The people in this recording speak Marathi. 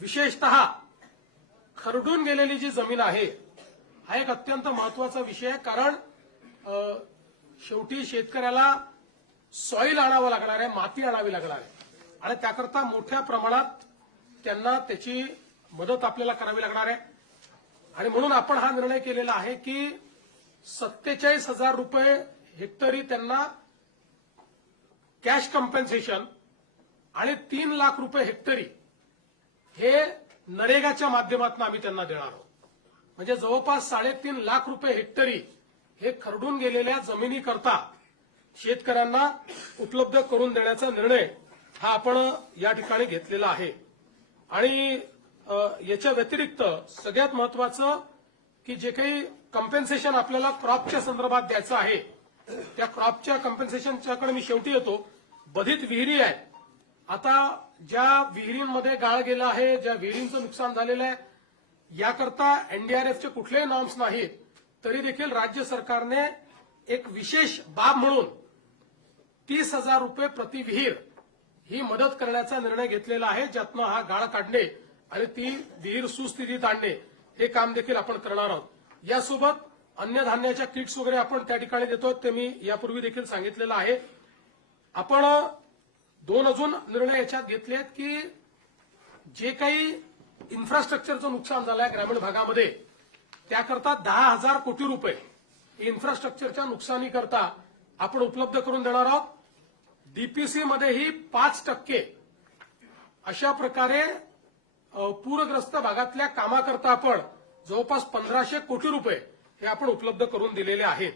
विशेषतः खरडून गेलेली जी जमीन आहे हा एक अत्यंत महत्वाचा विषय आहे। कारण शेवटी शेतकऱ्याला सॉइल आणावं लागणार आहे, माती आणावी लागणार आहे आणि त्याकरता मोठ्या प्रमाणात त्यांना त्याची मदत आपल्याला करावी लागणार आहे। आणि म्हणून आपण हा निर्णय केलेला आहे की 47,000 रुपये हेक्टरी त्यांना कॅश कॉम्पेन्सेशन आणि 3 लाख रुपये हेक्टरी हे नरेगाच्या माध्यमातून आम्ही त्यांना देणार आहोत। म्हणजे जवळपास 3.5 लाख रुपये हेक्टरी हे खरडून गेलेल्या जमिनीकरता शेतकऱ्यांना उपलब्ध करून देण्याचा निर्णय हा आपण या ठिकाणी घेतलेला आहे। आणि याच्या व्यतिरिक्त सगळ्यात महत्वाचं की जे काही कॉम्पेन्सेशन आपल्याला क्रॉपच्या संदर्भात द्यायचं आहे त्या क्रॉपच्या कॉम्पेन्सेशनच्याकडे मी शेवटी येतो। बधित विहिरी आहेत, आता ज्या विहिरींमध्ये गाळ गेला आहे, ज्या विहिरींचं नुकसान झालेलं आहे, याकरता एनडीआरएफचे कुठलेही नॉर्म्स नाहीत, तरी देखील राज्य सरकारने एक विशेष बाब म्हणून 30,000 रुपये प्रति विहीर ही मदत करण्याचा निर्णय घेतलेला आहे, ज्यातनं हा गाळ काढणे आणि ती विहीर सुस्थितीत आणणे हे काम देखील आपण करणार आहोत। यासोबत अन्नधान्याच्या किट्स वगैरे आपण त्या ठिकाणी देतो, ते मी यापूर्वी देखील सांगितलेलं आहे। आपण 2 अजून निर्णय याच्यात घेतले आहेत की जे काही इन्फ्रास्ट्रक्चरचं नुकसान झालं आहे ग्रामीण भागामध्ये त्याकरता 10,000 कोटी रुपये इन्फ्रास्ट्रक्चरच्या नुकसानीकरता आपण उपलब्ध करून देणार आहोत। डीपीसी मध्येही 5% अशा प्रकारे पूरग्रस्त भागातल्या कामाकरता आपण जवळपास 1,500 कोटी रुपये हे आपण उपलब्ध करून दिलेले आहेत।